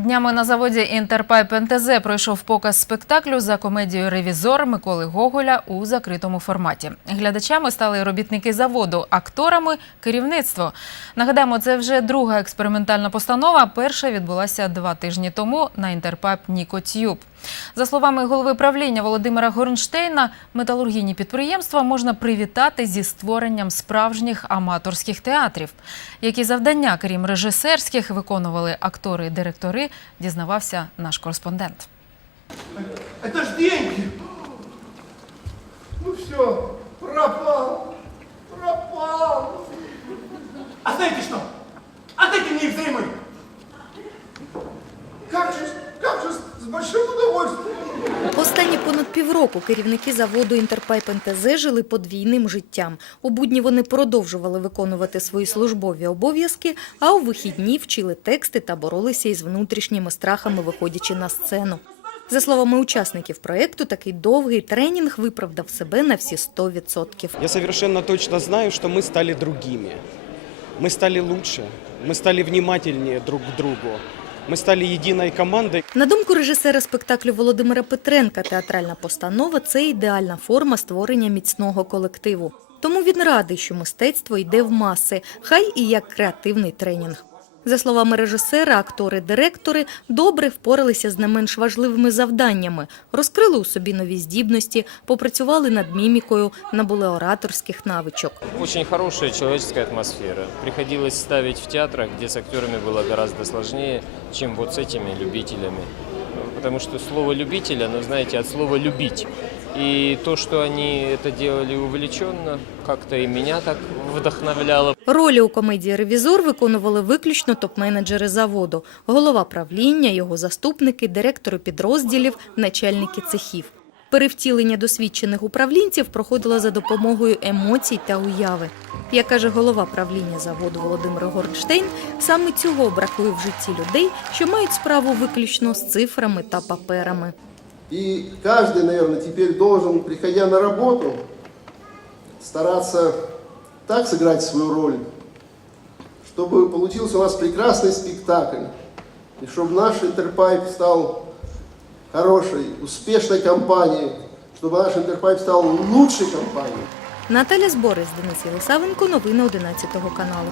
Днями на заводі Інтерпайп НТЗ пройшов показ спектаклю за комедією Ревізор Миколи Гоголя у закритому форматі. Глядачами стали робітники заводу, акторами керівництво. Нагадаємо, це вже друга експериментальна постанова. Перша відбулася два тижні тому на Інтерпайп Нікотюб. За словами голови правління Володимира Горнштейна, металургійні підприємства можна привітати зі створенням справжніх аматорських театрів. Які завдання, крім режисерських, виконували актори дізнавався наш кореспондент. Это ж деньги! Ну все, пропал, пропал. А знаете что? Отдайте мне их взаймы. Как же, как же, с большим удовольствием. Останні понад півроку керівники заводу «Інтерпайп НТЗ» жили подвійним життям. У будні вони продовжували виконувати свої службові обов'язки, а у вихідні вчили тексти та боролися із внутрішніми страхами, виходячи на сцену. За словами учасників проєкту, такий довгий тренінг виправдав себе на всі 100%. Я совершенно точно знаю, что мы стали другими. Мы стали лучше, мы стали внимательнее друг к другу. Мы стали єдиною командою. На думку режисера спектаклю Володимира Петренка, театральна постанова це ідеальна форма створення міцного колективу. Тому він радий, що мистецтво йде в маси, хай і як креативний тренінг. За словами режисера, актори, директори добре впоралися з не менш важливими завданнями, розкрили у собі нові здібності, попрацювали над мімікою, набули ораторських навичок. Очень хорошая человеческая атмосфера. Приходилось ставить в театрах, где с актерами было гораздо сложнее, чем вот с этими любителями. Потому что слово «любитель», оно, знаете, от слова «любить». И то, что они это делали увлеченно, как-то и меня так вдохновляло. Ролі у комедії «Ревізор» виконували виключно топ-менеджери заводу, голова правління, його заступники, директори підрозділів, начальники цехів. Перевтілення досвідчених управлінців проходило за допомогою емоцій та уяви. Як каже голова правління заводу Володимир Горнштейн, саме цього бракує в житті людей, що мають справу виключно з цифрами та паперами. И каждый, наверное, теперь должен, приходя на работу, стараться так сыграть свою роль, чтобы получился у нас прекрасный спектакль, и чтобы наш Интерпайп стал хорошей, успешной компанией, чтобы наш Интерпайп стал лучшей компанией. Наталя Зборис, Денис Єлисавенко, новини 11 каналу.